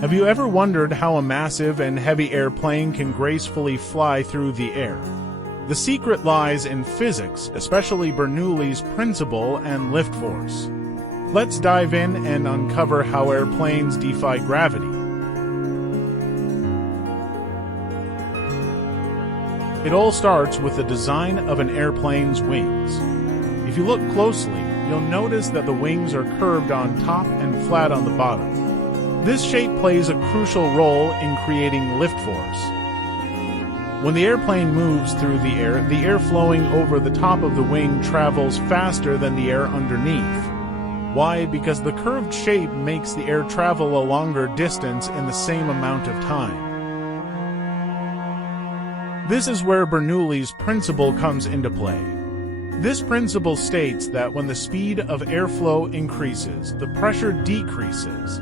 Have you ever wondered how a massive and heavy airplane can gracefully fly through the air? The secret lies in physics, especially Bernoulli's principle and lift force. Let's dive in and uncover how airplanes defy gravity. It all starts with the design of an airplane's wings. If you look closely, you'll notice that the wings are curved on top and flat on the bottom. This shape plays a crucial role in creating lift force. When the airplane moves through the air flowing over the top of the wing travels faster than the air underneath. Why? Because the curved shape makes the air travel a longer distance in the same amount of time. This is where Bernoulli's principle comes into play. This principle states that when the speed of airflow increases, the pressure decreases.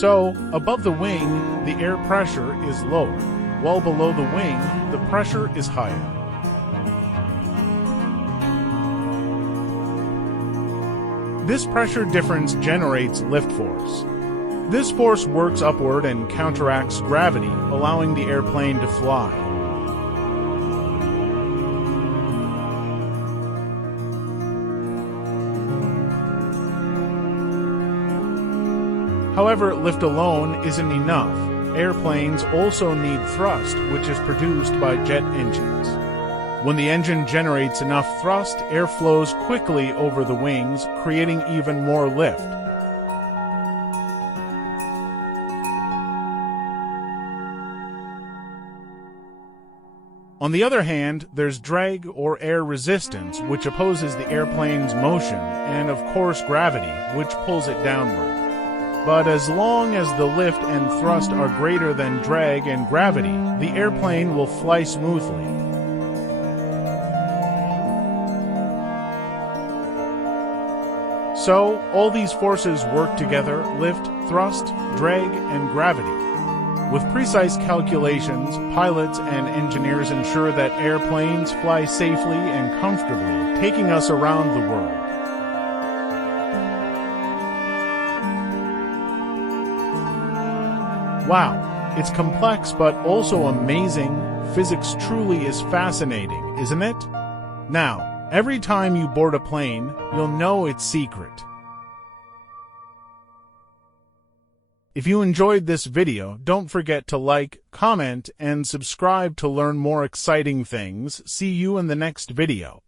So, above the wing, the air pressure is lower, while below the wing, the pressure is higher. This pressure difference generates lift force. This force works upward and counteracts gravity, allowing the airplane to fly. However, lift alone isn't enough. Airplanes also need thrust, which is produced by jet engines. When the engine generates enough thrust, air flows quickly over the wings, creating even more lift. On the other hand, there's drag or air resistance, which opposes the airplane's motion, and of course gravity, which pulls it downward. But as long as the lift and thrust are greater than drag and gravity, the airplane will fly smoothly. So, all these forces work together: lift, thrust, drag, and gravity. With precise calculations, pilots and engineers ensure that airplanes fly safely and comfortably, taking us around the world. Wow, it's complex but also amazing. Physics truly is fascinating, isn't it? Now, every time you board a plane, you'll know its secret. If you enjoyed this video, don't forget to like, comment, and subscribe to learn more exciting things. See you in the next video.